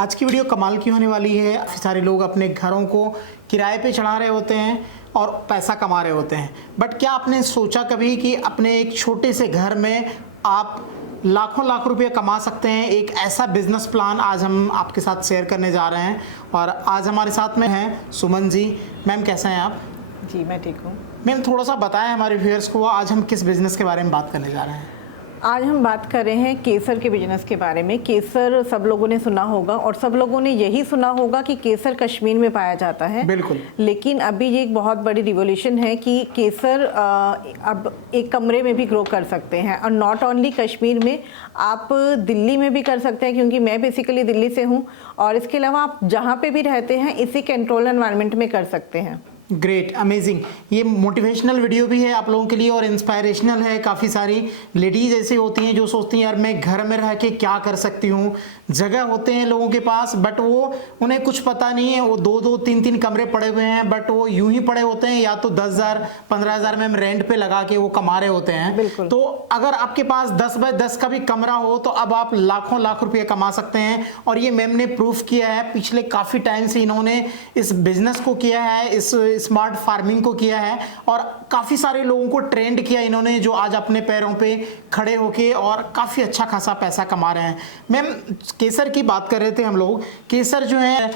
आज की वीडियो कमाल की होने वाली है। काफ़ी सारे लोग अपने घरों को किराए पे चढ़ा रहे होते हैं और पैसा कमा रहे होते हैं, बट क्या आपने सोचा कभी कि अपने एक छोटे से घर में आप लाखों लाख रुपए कमा सकते हैं? एक ऐसा बिजनेस प्लान आज हम आपके साथ शेयर करने जा रहे हैं और आज हमारे साथ में हैं सुमन जी। मैम कैसे हैं आप? जी मैं ठीक हूँ। मैम थोड़ा सा बताएं हमारे व्यूअर्स को आज हम किस बिज़नेस के बारे में बात करने जा रहे हैं। आज हम बात कर रहे हैं केसर के बिजनेस के बारे में। केसर सब लोगों ने सुना होगा और सब लोगों ने यही सुना होगा कि केसर कश्मीर में पाया जाता है। बिल्कुल। लेकिन अभी ये एक बहुत बड़ी रिवोल्यूशन है कि केसर अब एक कमरे में भी ग्रो कर सकते हैं और नॉट ओनली कश्मीर में, आप दिल्ली में भी कर सकते हैं, क्योंकि मैं बेसिकली दिल्ली से हूँ। और इसके अलावा आप जहाँ पे भी रहते हैं इसी कंट्रोल एनवायरनमेंट में कर सकते हैं। Great, amazing. ये मोटिवेशनल वीडियो भी है आप लोगों के लिए और इंस्पायरेशनल है। काफ़ी सारी लेडीज़ ऐसी होती हैं जो सोचती हैं यार मैं घर में रह के क्या कर सकती हूँ। जगह होते हैं लोगों के पास बट वो उन्हें कुछ पता नहीं है। वो दो तीन तीन कमरे पड़े हुए हैं बट वो यूं ही पड़े होते हैं, या तो 10,000 15,000 में रेंट पे लगा के वो कमा रहे होते हैं। तो अगर आपके पास 10 बाय 10 का भी कमरा हो तो अब आप लाखों लाख रुपये कमा सकते हैं। और ये मैम ने प्रूफ किया है। पिछले काफ़ी टाइम से इन्होंने इस बिजनेस को किया है, इस स्मार्ट फार्मिंग को किया है और काफ़ी सारे लोगों को ट्रेंड किया इन्होंने, जो आज अपने पैरों पे खड़े होके और काफ़ी अच्छा खासा पैसा कमा रहे हैं। मैम केसर की बात कर रहे थे हम लोग। केसर जो है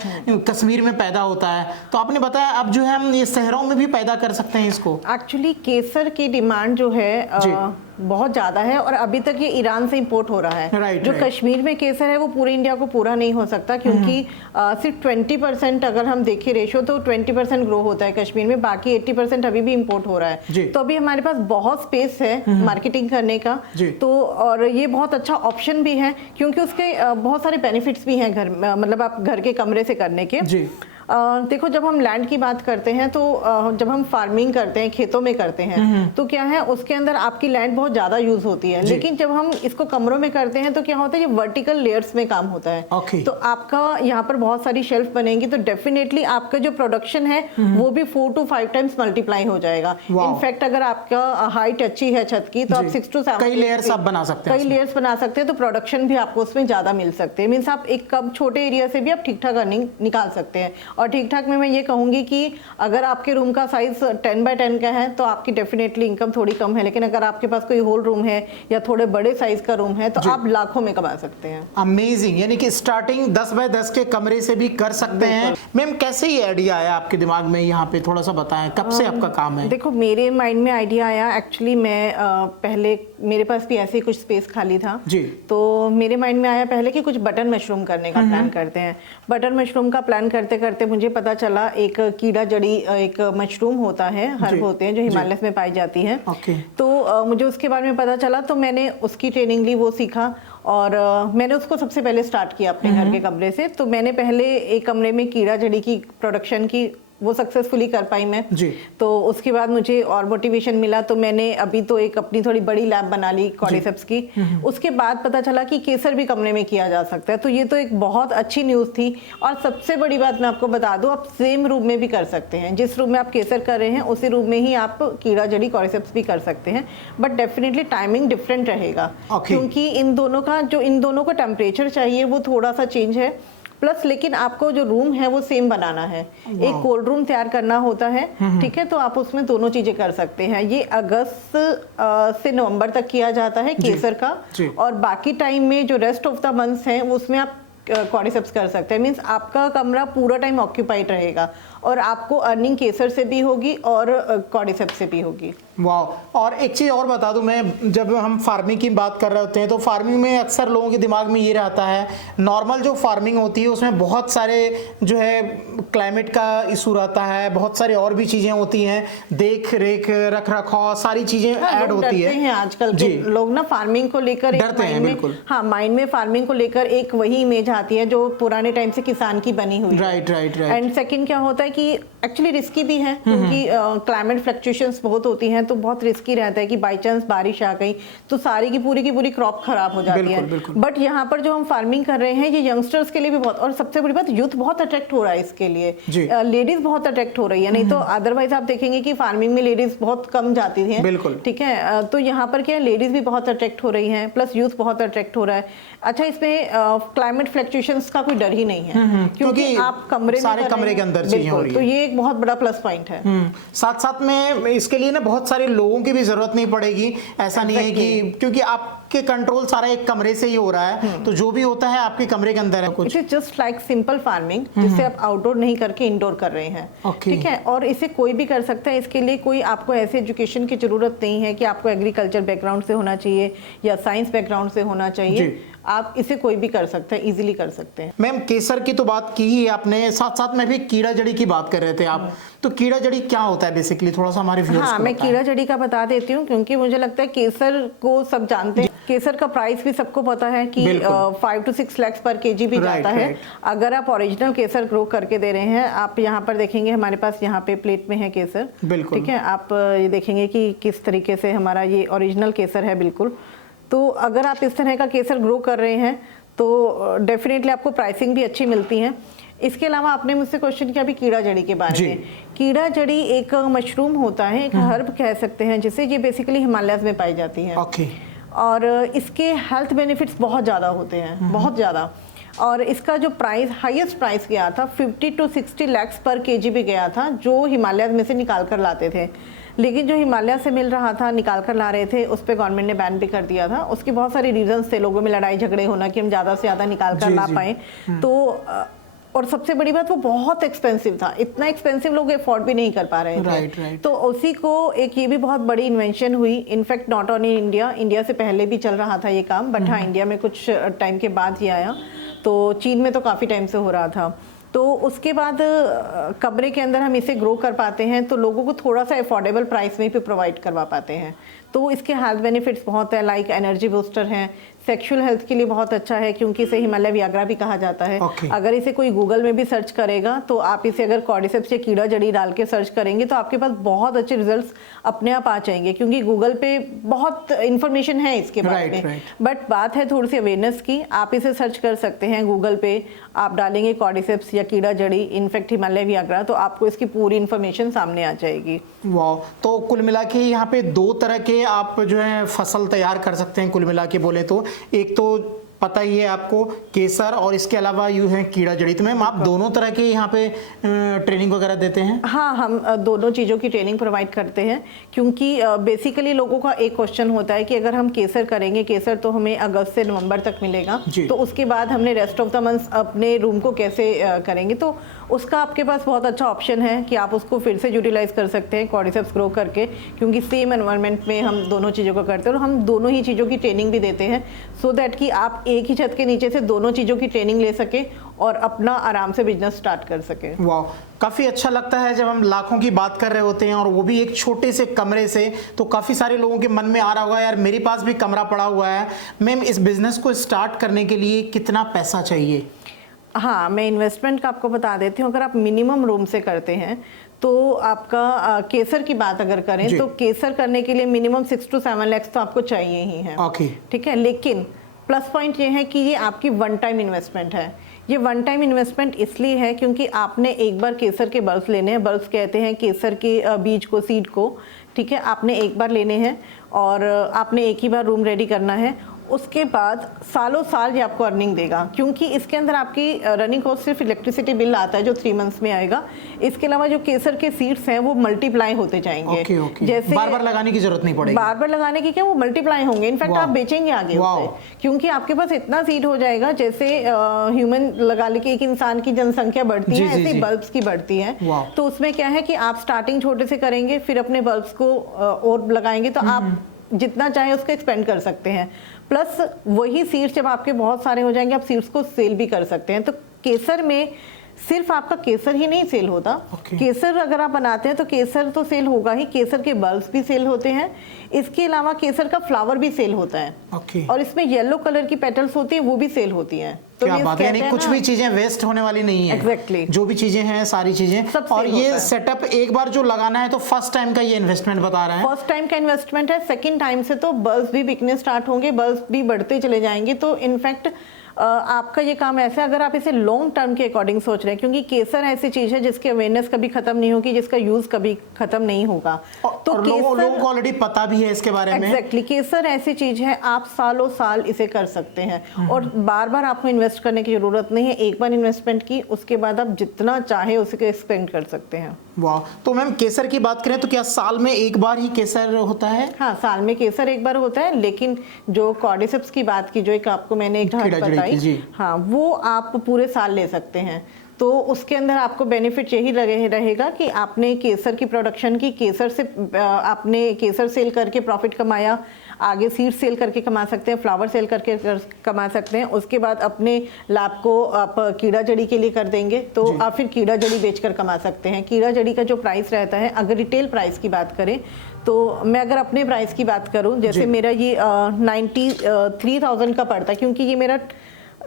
कश्मीर में पैदा होता है, तो आपने बताया अब जो है हम ये शहरों में भी पैदा कर सकते हैं इसको। एक्चुअली केसर की डिमांड जो है बहुत ज़्यादा है और अभी तक ये ईरान से इंपोर्ट हो रहा है। जो कश्मीर में केसर है वो पूरे इंडिया को पूरा नहीं हो सकता, क्योंकि सिर्फ 20% अगर हम देखें रेशो तो 20% ग्रो होता है कश्मीर में, बाकी 80% अभी भी इंपोर्ट हो रहा है। तो अभी हमारे पास बहुत स्पेस है मार्केटिंग करने का। तो और ये बहुत अच्छा ऑप्शन भी है क्योंकि उसके बहुत सारे बेनिफिट्स भी हैं घर, मतलब आप घर के कमरे से करने के। देखो जब हम लैंड की बात करते हैं तो जब हम फार्मिंग करते हैं, खेतों में करते हैं, तो क्या है उसके अंदर आपकी लैंड बहुत ज्यादा यूज होती है। लेकिन जब हम इसको कमरों में करते हैं तो क्या होता है, ये वर्टिकल लेयर्स में काम होता है। तो आपका यहाँ पर बहुत सारी शेल्फ बनेंगी तो डेफिनेटली आपका जो प्रोडक्शन है वो भी 4 to 5 टाइम्स मल्टीप्लाई हो जाएगा। इनफैक्ट अगर आपका हाइट अच्छी है छत की तो आप 6 to 7 कई लेयर्स आप बना सकते हैं। कई लेयर्स बना सकते हैं तो प्रोडक्शन भी आपको उसमें ज्यादा मिल सकते हैं। मीन्स आप एक कम छोटे एरिया से भी आप ठीक ठाक अर्निंग निकाल सकते हैं। और ठीक ठाक में मैं ये कहूंगी कि अगर आपके रूम का साइज 10 by 10 का है तो आपकी डेफिनेटली इनकम थोड़ी कम है, लेकिन अगर आपके पास कोई होल रूम है या थोड़े बड़े साइज का रूम है तो आप लाखों में कमा सकते हैं। अमेजिंग, यानी कि स्टार्टिंग 10 by 10 के कमरे से भी कर सकते हैं। मैम कैसे ये आइडिया आया आपके दिमाग में, यहाँ पे थोड़ा सा बताएं, कब से आपका काम है? देखो मेरे माइंड में आइडिया आया, एक्चुअली मैं पहले मेरे पास भी ऐसे ही कुछ स्पेस खाली था जी। तो मेरे माइंड में आया पहले कि कुछ बटन मशरूम करने का प्लान करते हैं। बटन मशरूम का प्लान करते करते मुझे पता चला एक कीड़ा जड़ी एक मशरूम होता है, हर्ब होते हैं जो हिमालय में पाई जाती है। तो मुझे उसके बारे में पता चला तो मैंने उसकी ट्रेनिंग ली, वो सीखा और मैंने उसको सबसे पहले स्टार्ट किया अपने घर के कमरे से। तो मैंने पहले एक कमरे में कीड़ा जड़ी की प्रोडक्शन की, वो सक्सेसफुली कर पाई मैं जी। तो उसके बाद मुझे और मोटिवेशन मिला तो मैंने अभी तो एक अपनी थोड़ी बड़ी लैब बना ली कॉर्डिसेप्स की। उसके बाद पता चला कि केसर भी कमरे में किया जा सकता है, तो ये तो एक बहुत अच्छी न्यूज़ थी। और सबसे बड़ी बात मैं आपको बता दूं, आप सेम रूम में भी कर सकते हैं। जिस रूम में आप केसर कर रहे हैं उसी रूम में ही आप कीड़ा जड़ी कॉर्डिसेप्स भी कर सकते हैं, बट डेफिनेटली टाइमिंग डिफरेंट रहेगा क्योंकि इन दोनों का टेम्परेचर चाहिए वो थोड़ा सा चेंज है। प्लस लेकिन आपको जो रूम है वो सेम बनाना है, एक कोल्ड रूम तैयार करना होता है, ठीक है। तो आप उसमें दोनों चीजें कर सकते हैं। ये अगस्त से नवंबर तक किया जाता है केसर का, और बाकी टाइम में जो रेस्ट ऑफ द मंथ्स हैं उसमें आप कॉर्डिसेप्स कर सकते हैं। मीन्स आपका कमरा पूरा टाइम ऑक्यूपाइड रहेगा और आपको अर्निंग केसर से भी होगी और कॉर्डिसेप्स से भी होगी। वाह। और एक चीज़ और बता दूं मैं, जब हम फार्मिंग की बात कर रहे होते हैं तो फार्मिंग में अक्सर लोगों के दिमाग में ये रहता है, नॉर्मल जो फार्मिंग होती है उसमें बहुत सारे जो है क्लाइमेट का इशू रहता है, बहुत सारी और भी चीज़ें होती हैं, देख रेख रख रखाव सारी चीज़ें ऐड होती है। आजकल के लोग ना फार्मिंग को लेकर डरते हैं, बिल्कुल। हाँ, माइंड में फार्मिंग को लेकर एक वही इमेज आती है जो पुराने टाइम से किसान की बनी हुई। राइट। एंड सेकंड क्या होता है कि एक्चुअली रिस्की भी है क्योंकि क्लाइमेट फ्लक्चुएशंस बहुत होती हैं, हैं तो बहुत रिस्की रहता है कि बाई चांस बारिश आ गई तो सारी की पूरी क्रॉप खराब हो जाती है। बट यहाँ पर जो हम फार्मिंग कर रहे हैं ये यंगस्टर्स के लिए भी बहुत, और सबसे बड़ी बात यूथ बहुत अट्रैक्ट हो रहा है इसके लिए, लेडीज बहुत अट्रैक्ट हो रही है। नहीं तो अदरवाइज आप देखेंगे कि फार्मिंग में लेडीज बहुत कम जाती थी, ठीक है। तो यहाँ पर क्या है, लेडीज भी बहुत अट्रैक्ट हो रही हैं, प्लस यूथ बहुत अट्रैक्ट हो रहा है। अच्छा, इसमें क्लाइमेट फ्लक्चुएशंस का कोई डर ही नहीं है क्योंकि आप कमरे के अंदर चीजें हो रही है। तो ये एक बहुत बड़ा प्लस पॉइंट है। साथ साथ में इसके लिए ना बहुत सारे लोगों की भी जरूरत नहीं पड़ेगी, ऐसा नहीं है कि, क्योंकि आपके कंट्रोल सारा एक कमरे से ही हो रहा है, तो जो भी होता है आपके कमरे के अंदर है कुछ। It is just like simple farming जिसे आप आउटडोर नहीं करके इंडोर कर रहे हैं, ठीक है। और इसे कोई भी कर सकता है, इसके लिए कोई आपको ऐसे एजुकेशन की जरूरत नहीं है कि आपको एग्रीकल्चर बैकग्राउंड से होना चाहिए या साइंस बैकग्राउंड से होना चाहिए। आप इसे कोई भी कर सकते हैं, इजीली कर सकते हैं। मैम केसर की तो बात की ही आपने, साथ साथ में भी कीड़ा जड़ी की बात कर रहे थे आप, तो कीड़ा जड़ी क्या होता है बेसिकली, थोड़ा सा हमारे व्यूअर्स को मैं कीड़ा जड़ी का बता देती हूँ क्योंकि मुझे लगता है केसर को सब जानते हैं। केसर का प्राइस भी सबको पता है कि 5 to 6 लाख पर केजी भी जाता है। अगर आप ओरिजिनल केसर ग्रो करके दे रहे हैं, आप यहाँ पर देखेंगे हमारे पास यहाँ पे प्लेट में है केसर, ठीक है। आप ये देखेंगे कि किस तरीके से हमारा ये ओरिजिनल केसर है बिल्कुल। तो अगर आप इस तरह का केसर ग्रो कर रहे हैं तो डेफिनेटली आपको प्राइसिंग भी अच्छी मिलती है। इसके अलावा आपने मुझसे क्वेश्चन किया अभी कीड़ा जड़ी के बारे में। कीड़ा जड़ी एक मशरूम होता है, एक हर्ब कह सकते हैं जिसे, ये बेसिकली हिमालयस में पाई जाती है। और इसके हेल्थ बेनिफिट्स बहुत ज़्यादा होते हैं, बहुत ज़्यादा। और इसका जो प्राइस, हाईएस्ट प्राइस गया था 50 to 60 लाख पर केजी भी गया था, जो हिमालय में से निकाल कर लाते थे। लेकिन जो हिमालय से मिल रहा था, निकाल कर ला रहे थे, उस पर गवर्नमेंट ने बैन भी कर दिया था। उसके बहुत सारे रीजंस थे, लोगों में लड़ाई झगड़े होना कि हम ज़्यादा से ज़्यादा निकाल कर ला पाए। तो और सबसे बड़ी बात वो बहुत एक्सपेंसिव था, इतना एक्सपेंसिव लोग अफोर्ड भी नहीं कर पा रहे थे। तो उसी को एक ये भी बहुत बड़ी इन्वेंशन हुई। In fact not only India, India से पहले भी चल रहा था ये काम, बट हाँ इंडिया में कुछ टाइम के बाद ही आया। तो चीन में तो काफ़ी टाइम से हो रहा था। तो उसके बाद कमरे के अंदर हम इसे ग्रो कर पाते हैं, तो लोगों को थोड़ा सा अफोर्डेबल प्राइस में भी प्रोवाइड करवा पाते हैं। तो इसके हेल्थ बेनिफिट्स बहुत है, लाइक एनर्जी बूस्टर हैं, सेक्सुअल हेल्थ के लिए बहुत अच्छा है क्योंकि इसे हिमालय वियाग्रा भी कहा जाता है। अगर इसे कोई गूगल में भी सर्च करेगा तो आप इसे अगर कॉर्डिसेप्स या कीड़ा जड़ी डाल के सर्च करेंगे तो आपके पास बहुत अच्छे रिजल्ट्स अपने आप आ जाएंगे, क्योंकि गूगल पे बहुत इंफॉर्मेशन है इसके बारे में। बट बात है थोड़ी सी अवेयरनेस की। आप इसे सर्च कर सकते हैं गूगल पे, आप डालेंगे कॉर्डिसेप्स या कीड़ा जड़ी, इनफैक्ट हिमालय वियाग्रा, तो आपको इसकी पूरी इन्फॉर्मेशन सामने आ जाएगी। वाह, तो कुल मिला के यहाँ पे 2 तरह के आप जो है फसल तैयार कर सकते हैं कुल मिला के बोले तो। एक तो पता ही है आपको केसर, और इसके अलावा यूँ है कीड़ा जड़ी। तो मैम आप दोनों तरह के यहाँ पे ट्रेनिंग वगैरह देते हैं? हाँ, हम दोनों चीज़ों की ट्रेनिंग प्रोवाइड करते हैं, क्योंकि बेसिकली लोगों का एक क्वेश्चन होता है कि अगर हम केसर करेंगे, केसर तो हमें अगस्त से नवंबर तक मिलेगा, तो उसके बाद हमने रेस्ट ऑफ द मंथ अपने रूम को कैसे करेंगे। तो उसका आपके पास बहुत अच्छा ऑप्शन है कि आप उसको फिर से यूटिलाइज कर सकते हैं कॉर्डिसेप्स ग्रो करके, क्योंकि सेम एनवायरनमेंट में हम दोनों चीज़ों को करते हैं और हम दोनों ही चीज़ों की ट्रेनिंग भी देते हैं, सो दैट कि आप एक ही छत के नीचे से दोनों चीज़ों की ट्रेनिंग ले सके और अपना आराम से बिजनेस स्टार्ट कर सके। वाह, काफ़ी अच्छा लगता है जब हम लाखों की बात कर रहे होते हैं और वो भी एक छोटे से कमरे से। तो काफ़ी सारे लोगों के मन में आ रहा होगा यार मेरे पास भी कमरा पड़ा हुआ है। मैम इस बिजनेस को स्टार्ट करने के लिए कितना पैसा चाहिए? हाँ, मैं इन्वेस्टमेंट का आपको बता देती हूँ। अगर आप मिनिमम रूम से करते हैं तो आपका केसर की बात अगर करें तो केसर करने के लिए मिनिमम 6 to 7 लाख तो आपको चाहिए ही है। ठीक है, लेकिन प्लस पॉइंट ये है कि ये आपकी वन टाइम इन्वेस्टमेंट है। ये वन टाइम इन्वेस्टमेंट इसलिए है क्योंकि आपने एक बार केसर के बल्ब्स लेने हैं, बल्ब्स कहते हैं केसर के बीज को, सीड को, ठीक है। आपने एक बार लेने हैं और आपने एक ही बार रूम रेडी करना है। उसके बाद सालों साल ये आपको अर्निंग देगा, क्योंकि इसके अंदर आपकी रनिंग कॉस्ट सिर्फ इलेक्ट्रिसिटी बिल आता है जो 3 मंथ्स में आएगा। इसके अलावा जो केसर के सीड्स हैं वो मल्टीप्लाई होते जाएंगे। जैसे बार बार लगाने की जरूरत नहीं पड़ेगी। बार बार लगाने की क्या, वो मल्टीप्लाई होंगे। इनफैक्ट आप बेचेंगे आगे उससे, क्योंकि आपके पास इतना सीड हो जाएगा। जैसे ह्यूमन लगा ले, एक इंसान की जनसंख्या बढ़ती है, ऐसे बल्ब्स की बढ़ती है। तो उसमें क्या है कि आप स्टार्टिंग छोटे से करेंगे, फिर अपने बल्ब्स को और लगाएंगे, तो आप जितना चाहे उसको एक्सपेंड कर सकते हैं। प्लस वही सीड्स जब आपके बहुत सारे हो जाएंगे, आप सीड्स को सेल भी कर सकते हैं। तो केसर में सिर्फ आपका केसर ही नहीं सेल होता। केसर अगर आप बनाते हैं तो केसर तो सेल होगा ही, केसर के बल्ब्स भी सेल होते हैं। इसके अलावा केसर का फ्लावर भी सेल होता है, और इसमें येलो कलर की पेटल्स होती है, वो भी सेल होती हैं। तो क्या मीन्स बात है, यानी कहते हैं कुछ ना- भी चीजें वेस्ट होने वाली नहीं है। Exactly. जो भी चीजें हैं सारी चीजें। सब और sale ये होता है। सेटअप एक बार जो लगाना है तो फर्स्ट टाइम का ये इन्वेस्टमेंट बता रहे हैं। फर्स्ट टाइम का इन्वेस्टमेंट है, सेकंड टाइम से तो बल्ब भी बिकने स्टार्ट होंगे, बल्ब भी बढ़ते चले जाएंगे। तो इनफैक्ट आपका ये काम ऐसा है, अगर आप इसे लॉन्ग टर्म के अकॉर्डिंग सोच रहे हैं, क्योंकि केसर ऐसी चीज है जिसकी अवेयरनेस कभी खत्म नहीं होगी, जिसका यूज कभी खत्म नहीं होगा। तो लोगों को ऑलरेडी पता भी है इसके बारे में। एग्जैक्टली, केसर ऐसी चीज है आप सालों साल इसे कर सकते हैं और बार बार आपको इन्वेस्ट करने की जरूरत नहीं है। एक बार इन्वेस्टमेंट की, उसके बाद आप जितना चाहे उसके स्पेंड कर सकते हैं। वाह। तो मैम केसर की बात करें तो क्या साल में एक बार ही केसर होता है? हाँ, साल में केसर एक बार होता है, लेकिन जो कॉर्डिसेप्स की बात की, जो एक आपको मैंने एक ढाट बताई, जी। हाँ, वो आप पूरे साल ले सकते हैं। तो उसके अंदर आपको बेनिफिट यही रहेगा कि आपने केसर की प्रोडक्शन की, केसर से आपने केसर सेल करके प्रॉफिट कमाया, आगे सीड सेल करके कमा सकते हैं, फ्लावर सेल करके कमा सकते हैं। उसके बाद अपने लैब को आप कीड़ा जड़ी के लिए कर देंगे तो आप फिर कीड़ा जड़ी बेचकर कमा सकते हैं। कीड़ा जड़ी का जो प्राइस रहता है, अगर रिटेल प्राइस की बात करें तो मैं अगर अपने प्राइस की बात करूं, जैसे मेरा ये 93,000 का पड़ता है, क्योंकि ये मेरा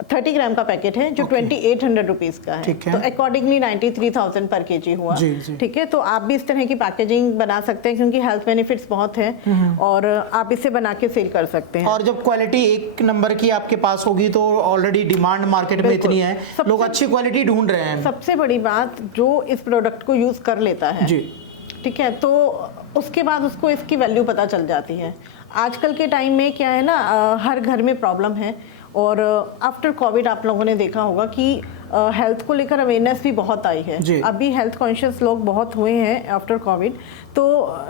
30 ग्राम का पैकेट है जो 2800 रुपीज का है। तो अकॉर्डिंगली 93,000 पर केजी हुआ। ठीक है, तो आप भी इस तरह की पैकेजिंग बना सकते हैं, क्योंकि हेल्थ बेनिफिट्स बहुत हैं और आप इसे बना के सेल कर सकते हैं। और जब क्वालिटी एक नंबर की आपके पास होगी तो ऑलरेडी डिमांड मार्केट में इतनी है, लोग अच्छी क्वालिटी ढूंढ रहे हैं। सबसे बड़ी बात, जो इस प्रोडक्ट को यूज कर लेता है, ठीक है, तो उसके बाद उसको इसकी वैल्यू पता चल जाती है। आजकल के टाइम में क्या है ना, हर घर में प्रॉब्लम है और आफ्टर कोविड आप लोगों ने देखा होगा कि हेल्थ को लेकर अवेयरनेस भी बहुत आई है। अभी हेल्थ कॉन्शियस लोग बहुत हुए हैं आफ्टर कोविड, तो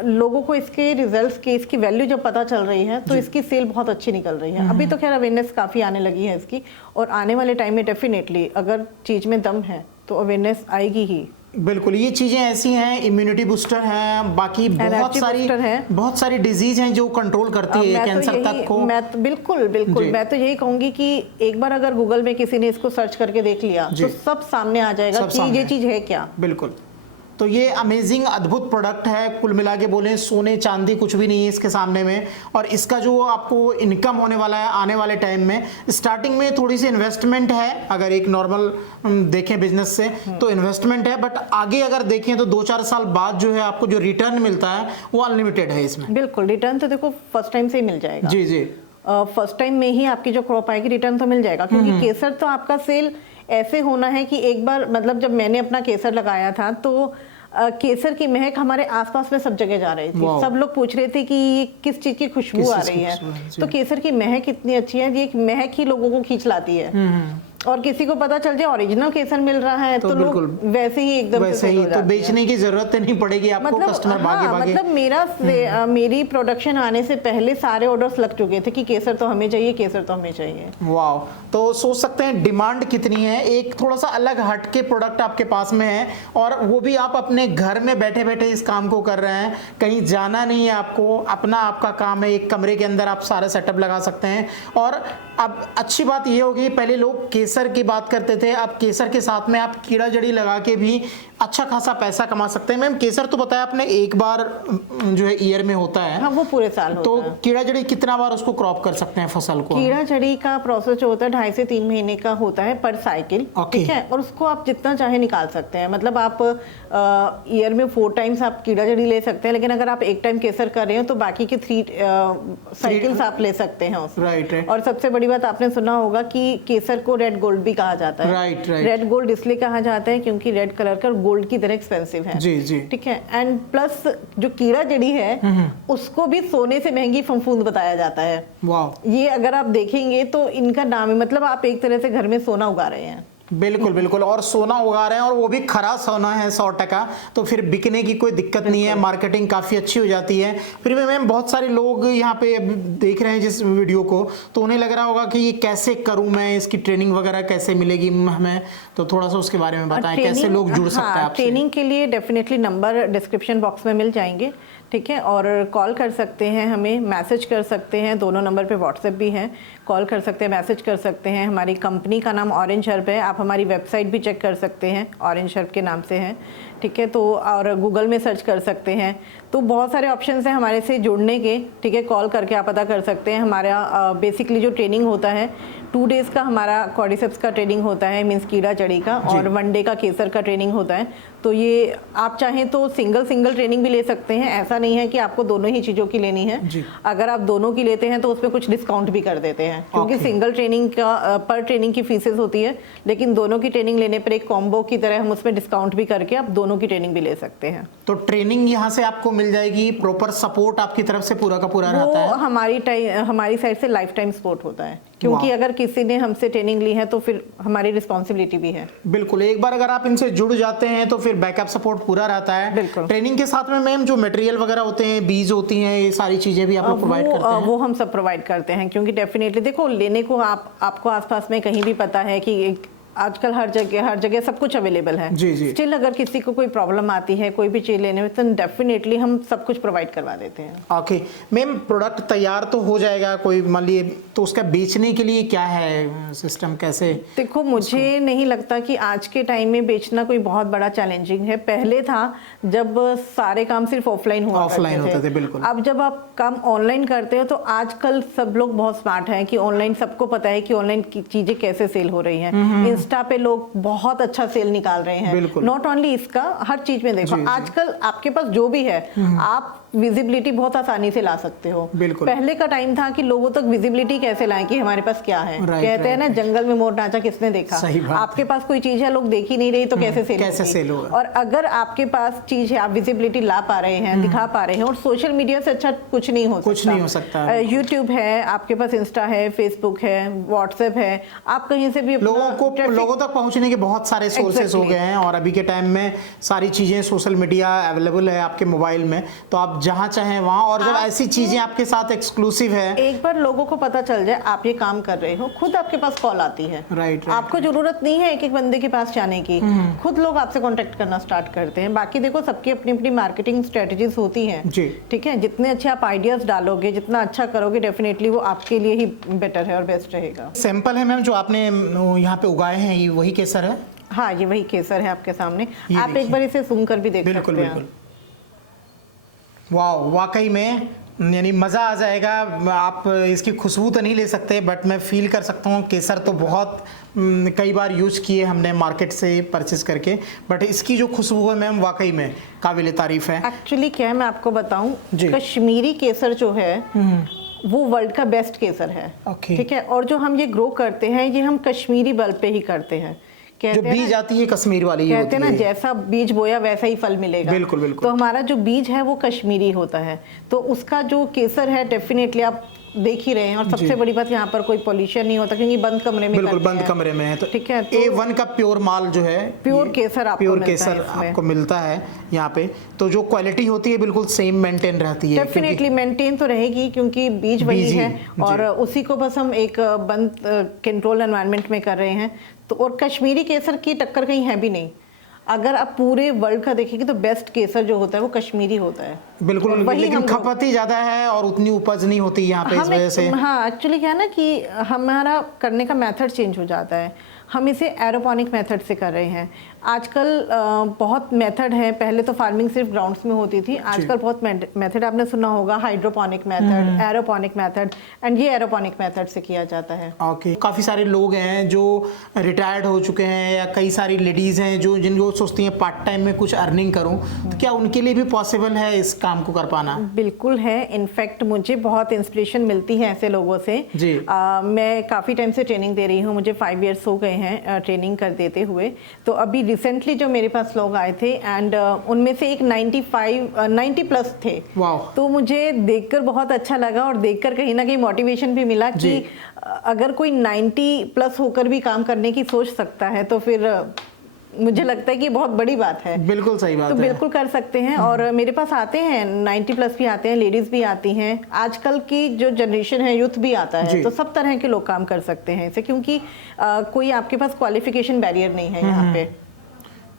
लोगों को इसके रिजल्ट्स की, इसकी वैल्यू जब पता चल रही है तो इसकी सेल बहुत अच्छी निकल रही है। अभी तो खैर अवेयरनेस काफ़ी आने लगी है इसकी, और आने वाले टाइम में डेफिनेटली अगर चीज़ में दम है तो अवेयरनेस आएगी ही। बिल्कुल, ये चीजें ऐसी हैं, इम्यूनिटी बूस्टर हैं, बाकी बहुत सारी डिजीज हैं जो कंट्रोल करती है कैंसर तक को। मैं तो बिल्कुल मैं तो यही कहूंगी कि एक बार अगर गूगल में किसी ने इसको सर्च करके देख लिया तो सब सामने आ जाएगा कि ये चीज है क्या। बिल्कुल, तो ये अमेजिंग अद्भुत प्रोडक्ट है। कुल मिला के बोले सोने चांदी कुछ भी नहीं है इसके सामने में। और इसका जो आपको इनकम होने वाला है आने वाले टाइम में, स्टार्टिंग में थोड़ी सी इन्वेस्टमेंट है, अगर एक नॉर्मल देखें बिजनेस से तो इन्वेस्टमेंट है, बट आगे अगर देखें तो 2-4 साल बाद जो है आपको जो रिटर्न मिलता है वो अनलिमिटेड है इसमें। बिल्कुल, रिटर्न तो देखो फर्स्ट टाइम से ही मिल जाएगा। जी। फर्स्ट टाइम में ही आपकी जो क्रॉप आएगी रिटर्न तो मिल जाएगा, क्योंकि केसर तो आपका सेल ऐसे होना है कि एक बार, मतलब जब मैंने अपना केसर लगाया था तो केसर की महक हमारे आसपास में सब जगह जा रही थी। सब लोग पूछ रहे थे कि ये किस चीज की खुशबू आ रही है। तो केसर की महक इतनी अच्छी है, ये महक ही लोगों को खींच लाती है। और किसी को पता चल जाए ओरिजिनल केसर मिल रहा है तो लोग वैसे ही एकदम वैसे ही तो बेचने की जरूरत नहीं पड़ेगी आपको, मतलब कस्टमर भागे मतलब मेरी प्रोडक्शन आने से पहले सारे ऑर्डर्स लग चुके थे कि केसर तो हमें चाहिए, केसर तो हमें चाहिए। वाह, तो सोच सकते हैं डिमांड कितनी है। एक थोड़ा सा अलग हटके प्रोडक्ट आपके पास में है और वो भी आप अपने घर में बैठे बैठे इस काम को कर रहे हैं, कहीं जाना नहीं है आपको, अपना आपका काम है, एक कमरे के अंदर आप सारा सेटअप लगा सकते हैं। और अब अच्छी बात ये होगी, पहले लोग केसर की बात करते थे, अब केसर के साथ में आप कीड़ा जड़ी लगा के भी अच्छा खासा पैसा कमा सकते हैं। मैम केसर तो बताया आपने एक बार जो है ईयर में होता है। हाँ, वो पूरे साल होता तो है। कीड़ा जड़ी कितना बार उसको क्रॉप कर सकते हैं फसल को? कीड़ा जड़ी का प्रोसेस जो होता है 2.5 से 3 महीने का होता है पर साइकिल। ठीक है, और उसको आप जितना चाहे निकाल सकते हैं। मतलब आप ईयर में 4 टाइम्स आप कीड़ा जड़ी ले सकते हैं, लेकिन अगर आप एक टाइम केसर कर रहे हो तो बाकी के 3 साइकिल्स आप ले सकते हैं उसमें। राइट। और सबसे बड़ी बात आपने सुना होगा कि केसर को रेड गोल्ड भी कहा जाता है। राइट। रेड गोल्ड इसलिए कहा जाता है क्योंकि रेड कलर का गोल्ड की तरह एक्सपेंसिव है। जी। ठीक है, एंड प्लस जो कीड़ा जड़ी है उसको भी सोने से महंगी फफूंद बताया जाता है। वाह, ये अगर आप देखेंगे तो इनका नाम है, मतलब आप एक तरह से घर में सोना उगा रहे हैं। बिल्कुल, और सोना उगा रहे हैं और वो भी खरा सोना है 100%, तो फिर बिकने की कोई दिक्कत नहीं है, मार्केटिंग काफ़ी अच्छी हो जाती है। फिर भी मैम बहुत सारे लोग यहाँ पे देख रहे हैं जिस वीडियो को, तो उन्हें लग रहा होगा कि ये कैसे करूँ मैं, इसकी ट्रेनिंग वगैरह कैसे मिलेगी हमें, तो थोड़ा सा उसके बारे में बताएं, कैसे लोग जुड़ सकते हैं आपसे? ट्रेनिंग के लिए डेफिनेटली नंबर डिस्क्रिप्शन बॉक्स में मिल जाएंगे। ठीक है, और कॉल कर सकते हैं, हमें मैसेज कर सकते हैं, दोनों नंबर पे व्हाट्सएप भी है, कॉल कर सकते हैं, मैसेज कर सकते हैं। हमारी कंपनी का नाम ऑरेंज हर्ब है, आप हमारी वेबसाइट भी चेक कर सकते हैं, ऑरेंज हर्ब के नाम से है। ठीक है, तो और गूगल में सर्च कर सकते हैं, तो बहुत सारे ऑप्शंस हैं हमारे से जुड़ने के। ठीक है, कॉल करके आप पता कर सकते हैं। हमारा बेसिकली जो ट्रेनिंग होता है 2 डेज का हमारा कॉर्डिसेप्स का ट्रेनिंग होता है, मीन्स कीड़ा जड़ी का, और 1 डे का केसर का ट्रेनिंग होता है। तो ये आप चाहें तो सिंगल ट्रेनिंग भी ले सकते हैं, ऐसा नहीं है कि आपको दोनों ही चीज़ों की लेनी है। अगर आप दोनों की लेते हैं तो उसमें कुछ डिस्काउंट भी कर देते हैं, क्योंकि सिंगल ट्रेनिंग का पर ट्रेनिंग की फीसेस होती है, लेकिन दोनों की ट्रेनिंग लेने पर एक कॉम्बो की तरह हम उसमें डिस्काउंट भी करके आप दोनों की ट्रेनिंग भी ले सकते हैं। तो ट्रेनिंग यहाँ से आपको मिल जाएगी, प्रॉपर सपोर्ट आपकी तरफ से पूरा का पूरा रहता है? हमारी साइड से लाइफ टाइम सपोर्ट होता है, क्योंकि अगर किसी ने हमसे ट्रेनिंग ली है तो फिर हमारी रिस्पॉन्सिबिलिटी भी है। बिल्कुल, एक बार अगर आप इनसे जुड़ जाते हैं तो फिर बैकअप सपोर्ट पूरा रहता है। बिल्कुल। ट्रेनिंग के साथ में मैम जो मटेरियल वगैरह होते हैं, बीज होती हैं, ये सारी चीजें भी आप लोग प्रोवाइड करते हैं? वो हम सब प्रोवाइड करते हैं, क्योंकि डेफिनेटली देखो, लेने को आपको आसपास में कहीं भी पता है कि आजकल हर जगह सब कुछ अवेलेबल है। जी जी। स्टिल अगर किसी को कोई प्रॉब्लम आती है कोई भी चीज लेने में, तो डेफिनेटली हम सब कुछ प्रोवाइड करवा देते हैं। ओके मैम, प्रोडक्ट तैयार तो हो जाएगा, कोई मान लिए, तो उसका बेचने के लिए क्या है सिस्टम, कैसे? देखो, मुझे नहीं लगता कि आज के टाइम में बेचना कोई बहुत बड़ा चैलेंजिंग है। पहले था जब सारे काम सिर्फ ऑफलाइन होते थे। बिल्कुल। अब जब आप काम ऑनलाइन करते हो तो आजकल सब लोग बहुत स्मार्ट हैं कि ऑनलाइन सबको पता है कि ऑनलाइन की चीजें कैसे सेल हो रही हैं। इंस्टा पे लोग बहुत अच्छा सेल निकाल रहे हैं। नॉट ओनली इसका, हर चीज में देखो, आजकल आपके पास जो भी है आप विजिबिलिटी बहुत आसानी से ला सकते हो। पहले का टाइम था कि लोगों तक विजिबिलिटी कैसे लाएं कि हमारे पास क्या है। कहते हैं ना, जंगल में मोर नाचा किसने देखा। आपके पास कोई चीज है, लोग देख ही नहीं रही, तो कैसे सेल होगा। और अगर आपके पास चीज है, आप विजिबिलिटी ला पा रहे हैं, दिखा पा रहे हैं, और सोशल मीडिया से अच्छा कुछ नहीं हो सकता। यूट्यूब है आपके पास, इंस्टा है, फेसबुक है, व्हाट्सएप है, आप कहीं से भी लोगों तक पहुंचने के बहुत सारे सोर्सेस हो गए हैं, और अभी के टाइम में सारी चीजें सोशल मीडिया अवेलेबल है आपके मोबाइल में, तो आप जहां चाहें वहां, और जब ऐसी चीजें आपके साथ एक्सक्लूसिव है, एक बार लोगों को पता चल जाए आप ये काम कर रहे हो, खुद आपके पास कॉल आती है। राइट। आपको जरूरत नहीं है एक बंदे के पास जाने की, खुद लोग आपसे कांटेक्ट करना स्टार्ट करते हैं। बाकी देखो, सबकी अपनी अपनी मार्केटिंग स्ट्रेटजीज होती हैं, ठीक है। जितने अच्छे आप आइडियाज डालोगे, जितना अच्छा करोगे, डेफिनेटली वो आपके लिए ही बेटर है और बेस्ट रहेगा। सैंपल है मैम जो आपने यहाँ पे उगाए हैं, ये वही केसर है? हाँ, ये वही केसर है आपके सामने। आप एक बार इसे सूम कर भी देख सकते हैं। बिल्कुल। वाह, वाकई में यानी मज़ा आ जाएगा। आप इसकी खुशबू तो नहीं ले सकते, बट मैं फील कर सकता हूँ। केसर तो बहुत कई बार यूज़ किए हमने मार्केट से परचेस करके, बट इसकी जो खुशबू है मैम, वाकई में काबिल तारीफ़ है। एक्चुअली क्या है, मैं आपको बताऊँ, कश्मीरी केसर जो है वो वर्ल्ड का बेस्ट केसर है, ठीक है। और जो हम ये ग्रो करते हैं, ये हम कश्मीरी बल्ब पे ही करते हैं। जो बीज आती है कश्मीर वाली, कहते हैं ना, जैसा बीज बोया वैसा ही फल मिलेगा। बिल्कुल। तो हमारा जो बीज है वो कश्मीरी होता है, तो उसका जो केसर है डेफिनेटली आप देख ही रहे हैं। और सबसे बड़ी बात, यहाँ पर कोई पॉल्यूशन नहीं होता, क्योंकि बंद कमरे में, बिल्कुल बंद कमरे में है। तो ठीक है, A1 का प्योर माल जो है, प्योर केसर आपको मिलता है यहाँ पे। तो जो क्वालिटी होती है बिल्कुल सेम मेंटेन रहती है। डेफिनेटली मेंटेन तो रहेगी, क्योंकि बीज वही है, और उसी को बस हम एक बंद कंट्रोल एनवायरनमेंट में कर रहे हैं। तो और कश्मीरी केसर की टक्कर कहीं है भी नहीं। अगर आप पूरे वर्ल्ड का देखेंगे तो बेस्ट केसर जो होता है वो कश्मीरी होता है। बिल्कुल, लेकिन खपत ही ज्यादा है और उतनी उपज नहीं होती यहाँ पे, इस वजह से। हाँ, एक्चुअली क्या है ना कि हमारा करने का मेथड चेंज हो जाता है। हम इसे एरोपोनिक मेथड से कर रहे हैं। आजकल बहुत मेथड है। पहले तो फार्मिंग सिर्फ ग्राउंड्स में होती थी, आजकल बहुत मेथड आपने सुना होगा, hydroponic method, aeroponic method, and ये एरोपोनिक मेथड से किया जाता है। ओके। काफ़ी सारे लोग हैं जो रिटायर्ड हो चुके हैं, या कई सारी लेडीज़ हैं जो सोचती हैं पार्ट टाइम में कुछ अर्निंग करूं, तो क्या उनके लिए भी पॉसिबल है इस काम को कर पाना? बिल्कुल है। इनफैक्ट मुझे बहुत इंस्पिरेशन मिलती है ऐसे लोगों से जी। मैं काफ़ी टाइम से ट्रेनिंग दे रही हूँ, मुझे 5 इयर्स हो गए हैं ट्रेनिंग कर देते हुए। तो अभी रिसेंटली जो मेरे पास लोग आए थे, एंड उनमें से एक 90 प्लस थे। तो मुझे देखकर बहुत अच्छा लगा, और देखकर कहीं ना कहीं मोटिवेशन भी मिला कि अगर कोई 90 प्लस होकर भी काम करने की सोच सकता है, तो फिर मुझे लगता है कि बहुत बड़ी बात है। बिल्कुल सही बात है। तो बिल्कुल कर सकते हैं। और मेरे पास आते हैं 90 प्लस भी आते हैं, लेडीज भी आती हैं, आजकल की जो जनरेशन है, यूथ भी आता है। तो सब तरह के लोग काम कर सकते हैं इसे, क्योंकि कोई आपके पास क्वालिफिकेशन बैरियर नहीं है यहाँ पे।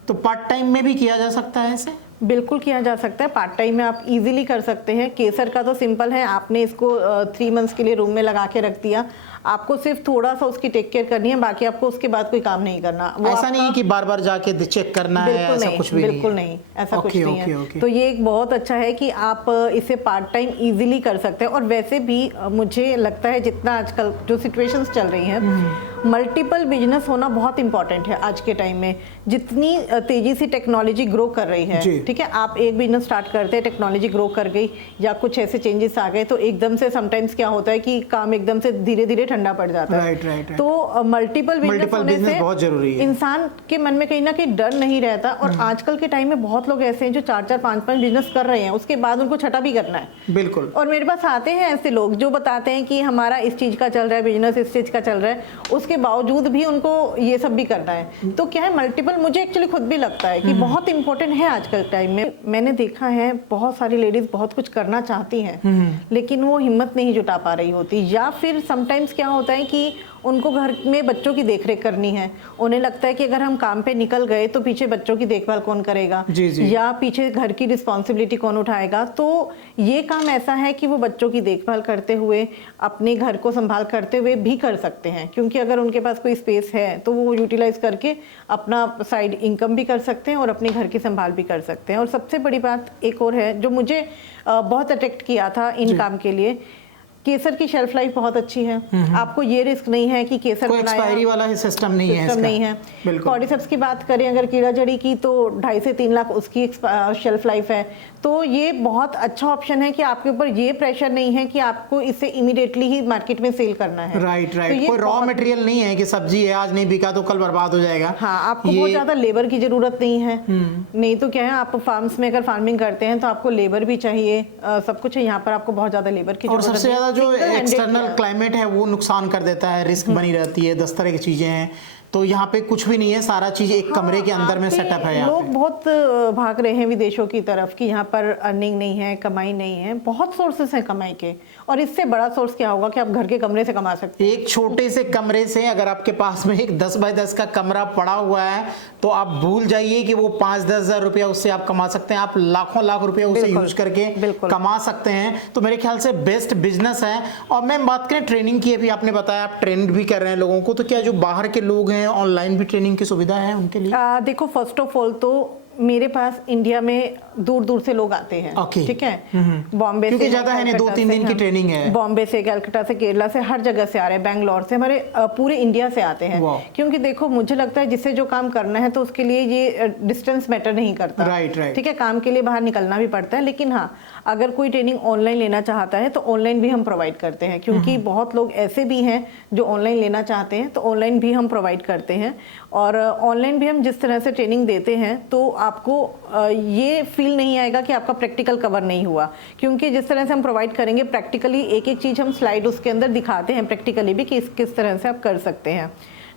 तो पार्ट टाइम में भी किया जा सकता है इसे? बिल्कुल किया जा सकता है, पार्ट टाइम में आप इजीली कर सकते हैं। केसर का तो सिंपल है, आपने इसको 3 मंथ्स के लिए रूम में लगा के रख दिया, आपको सिर्फ थोड़ा सा उसकी टेक केयर करनी है, बाकी आपको उसके बाद कोई काम नहीं करना। ऐसा नहीं कि बार बार जाके चेक करना है, ऐसा कुछ भी बिल्कुल नहीं, ऐसा कुछ नहीं है। तो ये एक बहुत अच्छा है कि आप इसे पार्ट टाइम इजीली कर सकते हैं। और वैसे भी मुझे लगता है जितना आजकल जो सिचुएशंस चल रही हैं, मल्टीपल बिजनेस होना बहुत इंपॉर्टेंट है आज के टाइम में। जितनी तेजी से टेक्नोलॉजी ग्रो कर रही है, ठीक है, आप एक बिजनेस स्टार्ट करते हैं, टेक्नोलॉजी ग्रो कर गई या कुछ ऐसे चेंजेस आ गए, तो एकदम से समटाइम्स क्या होता है कि काम एकदम से धीरे धीरे ठंडा पड़ जाता है। राइट। तो मल्टीपल बिजनेस होने से बहुत जरूरी है। इंसान के मन में कहीं ना कहीं डर नहीं रहता। और आजकल के टाइम में बहुत लोग ऐसे हैं जो 4-4, 5-5 बिजनेस कर रहे हैं, उसके बाद उनको छठा भी करना है। बिल्कुल। और मेरे पास आते हैं ऐसे लोग जो बताते हैं कि हमारा इस चीज का चल रहा है बिजनेस, इस चीज का चल रहा है, उसके बावजूद भी उनको ये सब भी करना है। तो क्या है, मल्टीपल मुझे एक्चुअली खुद भी लगता है कि बहुत इंपॉर्टेंट है आजकल टाइम में। मैंने देखा है बहुत सारी लेडीज बहुत कुछ करना चाहती हैं, लेकिन वो हिम्मत नहीं जुटा पा रही होती, या फिर समटाइम्स क्या होता है कि उनको घर में बच्चों की देखरेख करनी है। उन्हें लगता है कि अगर हम काम पे निकल गए तो पीछे बच्चों की देखभाल कौन करेगा, या पीछे घर की रिस्पॉन्सिबिलिटी कौन उठाएगा। तो ये काम ऐसा है कि वो बच्चों की देखभाल करते हुए, अपने घर को संभाल करते हुए भी कर सकते हैं, क्योंकि अगर उनके पास कोई स्पेस है तो वो यूटिलाइज करके अपना साइड इनकम भी कर सकते हैं और अपने घर की संभाल भी कर सकते हैं। और सबसे बड़ी बात एक और है जो मुझे बहुत अट्रैक्ट किया था इन काम के लिए, केसर की शेल्फ लाइफ बहुत अच्छी है। आपको ये रिस्क नहीं है कि केसर कोई एक्सपायरी वाला सिस्टम नहीं है इसका। नहीं है। कॉर्डिसेप्स की बात करें अगर कीड़ा जड़ी की, तो 2.5 से 3 लाख उसकी शेल्फ लाइफ है। तो ये बहुत अच्छा ऑप्शन है कि आपके ऊपर ये प्रेशर नहीं है कि आपको इसे इमीडिएटली ही मार्केट में सेल करना है। राइट। तो कोई रॉ मटेरियल नहीं है कि सब्जी है आज नहीं बिका तो कल बर्बाद हो जाएगा। हाँ, आपको बहुत ज्यादा लेबर की जरूरत नहीं है। नहीं तो क्या है, आप फार्म्स में अगर फार्मिंग करते हैं तो आपको लेबर भी चाहिए, सब कुछ है। यहाँ पर आपको बहुत ज्यादा लेबर की जरूरत है। सबसे ज्यादा जो एक्सटर्नल क्लाइमेट है वो नुकसान कर देता है, रिस्क बनी रहती है, 10 तरह की चीजें हैं। तो यहाँ पे कुछ भी नहीं है, सारा चीज एक कमरे के अंदर में सेटअप है। यहाँ लोग बहुत भाग रहे हैं विदेशों की तरफ कि यहाँ पर अर्निंग नहीं है, कमाई नहीं है। बहुत सोर्सेस हैं कमाई के, और इससे बड़ा सोर्स क्या होगा कि आप घर के कमरे से कमा सकते हैं। एक छोटे से कमरे से अगर आपके पास में एक 10 बाय 10 का कमरा पड़ा हुआ है तो आप भूल जाइए कि वो 5-10 हज़ार रुपया उससे आप कमा सकते हैं। आप लाखों लाख रुपया उसे यूज करके कमा सकते हैं। तो मेरे ख्याल से बेस्ट बिजनेस है। और मैं बात करें ट्रेनिंग की, अभी आपने बताया आप ट्रेन भी कर रहे हैं लोगों को, तो क्या जो बाहर के लोग हैं ऑनलाइन भी ट्रेनिंग की सुविधा है उनके लिए? देखो, फर्स्ट ऑफ ऑल तो मेरे पास इंडिया में दूर दूर से लोग आते हैं। ठीक है, बॉम्बे से, ज्यादा है नहीं, 2-3 दिन की ट्रेनिंग है। बॉम्बे से, कलकत्ता से, केरला से, हर जगह से आ रहे हैं, बैंगलोर से, हमारे पूरे इंडिया से आते हैं। क्योंकि देखो, मुझे लगता है जिसे जो काम करना है तो उसके लिए ये डिस्टेंस मैटर नहीं करता। राइट। ठीक है, काम के लिए बाहर निकलना भी पड़ता है, लेकिन हाँ, अगर कोई ट्रेनिंग ऑनलाइन लेना चाहता है तो ऑनलाइन भी हम प्रोवाइड करते हैं, क्योंकि बहुत लोग ऐसे भी हैं जो ऑनलाइन लेना चाहते हैं, तो ऑनलाइन भी हम प्रोवाइड करते हैं। और ऑनलाइन भी हम जिस तरह से ट्रेनिंग देते हैं तो आपको ये फील नहीं आएगा कि आपका प्रैक्टिकल कवर नहीं हुआ, क्योंकि जिस तरह से हम प्रोवाइड करेंगे प्रैक्टिकली, एक एक चीज़ हम स्लाइड उसके अंदर दिखाते हैं प्रैक्टिकली भी कि किस तरह से आप कर सकते हैं।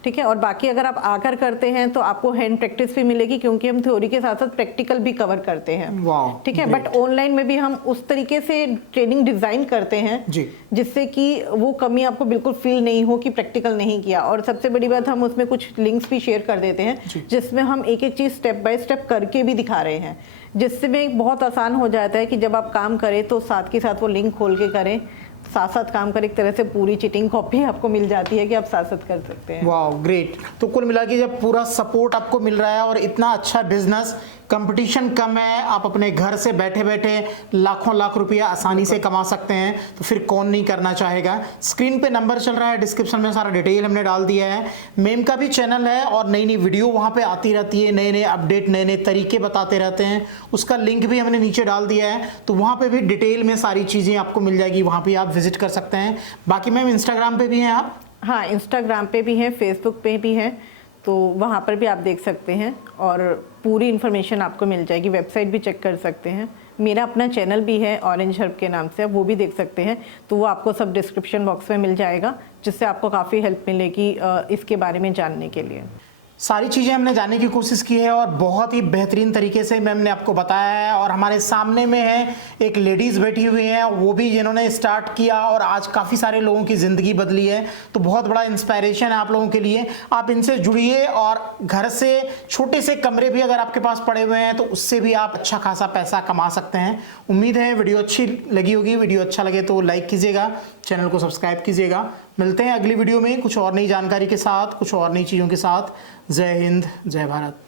ठीक है, और बाकी अगर आप आकर करते हैं तो आपको हैंड प्रैक्टिस भी मिलेगी, क्योंकि हम थ्योरी के साथ साथ प्रैक्टिकल भी कवर करते हैं। ठीक है, बट ऑनलाइन में भी हम उस तरीके से ट्रेनिंग डिजाइन करते हैं जिससे कि वो कमी आपको बिल्कुल फील नहीं हो कि प्रैक्टिकल नहीं किया। और सबसे बड़ी बात, हम उसमें कुछ लिंक्स भी शेयर कर देते हैं जिसमें हम एक एक चीज स्टेप बाय स्टेप करके भी दिखा रहे हैं, जिससे में बहुत आसान हो जाता है कि जब आप काम करें तो साथ के साथ वो लिंक खोल के करें, साथ साथ काम कर, एक तरह से पूरी चीटिंग कॉपी आपको मिल जाती है कि आप साथ साथ कर सकते हैं। वाह, ग्रेट। तो कुल मिला के जब पूरा सपोर्ट आपको मिल रहा है और इतना अच्छा बिजनेस, कंपटीशन कम है, आप अपने घर से बैठे बैठे लाखों लाख रुपया आसानी से कमा सकते हैं, तो फिर कौन नहीं करना चाहेगा। स्क्रीन पे नंबर चल रहा है, डिस्क्रिप्शन में सारा डिटेल हमने डाल दिया है। मेम का भी चैनल है और नई नई वीडियो वहाँ पे आती रहती है, नए नए अपडेट, नए नए तरीके बताते रहते हैं। उसका लिंक भी हमने नीचे डाल दिया है, तो वहाँ पे भी डिटेल में सारी चीज़ें आपको मिल जाएगी, वहाँ पे आप विजिट कर सकते हैं। बाकी मैम इंस्टाग्राम पे भी हैं आप? हाँ, इंस्टाग्राम पे भी हैं, फेसबुक पे भी हैं, तो वहाँ पर भी आप देख सकते हैं और पूरी इन्फॉर्मेशन आपको मिल जाएगी। वेबसाइट भी चेक कर सकते हैं। मेरा अपना चैनल भी है ऑरेंज हर्ब के नाम से, आप वो भी देख सकते हैं, तो वो आपको सब डिस्क्रिप्शन बॉक्स में मिल जाएगा, जिससे आपको काफ़ी हेल्प मिलेगी इसके बारे में जानने के लिए। सारी चीज़ें हमने जानने की कोशिश की है और बहुत ही बेहतरीन तरीके से मैम ने आपको बताया है। और हमारे सामने में है एक लेडीज़ बैठी हुई हैं, वो भी जिन्होंने स्टार्ट किया और आज काफ़ी सारे लोगों की ज़िंदगी बदली है। तो बहुत बड़ा इंस्पायरेशन है आप लोगों के लिए। आप इनसे जुड़िए और घर से छोटे से कमरे भी अगर आपके पास पड़े हुए हैं तो उससे भी आप अच्छा खासा पैसा कमा सकते हैं। उम्मीद है वीडियो अच्छी लगी होगी। वीडियो अच्छा लगे तो लाइक कीजिएगा, चैनल को सब्सक्राइब कीजिएगा। मिलते हैं अगली वीडियो में कुछ और नई जानकारी के साथ, कुछ और नई चीज़ों के साथ। जय हिंद, जय भारत।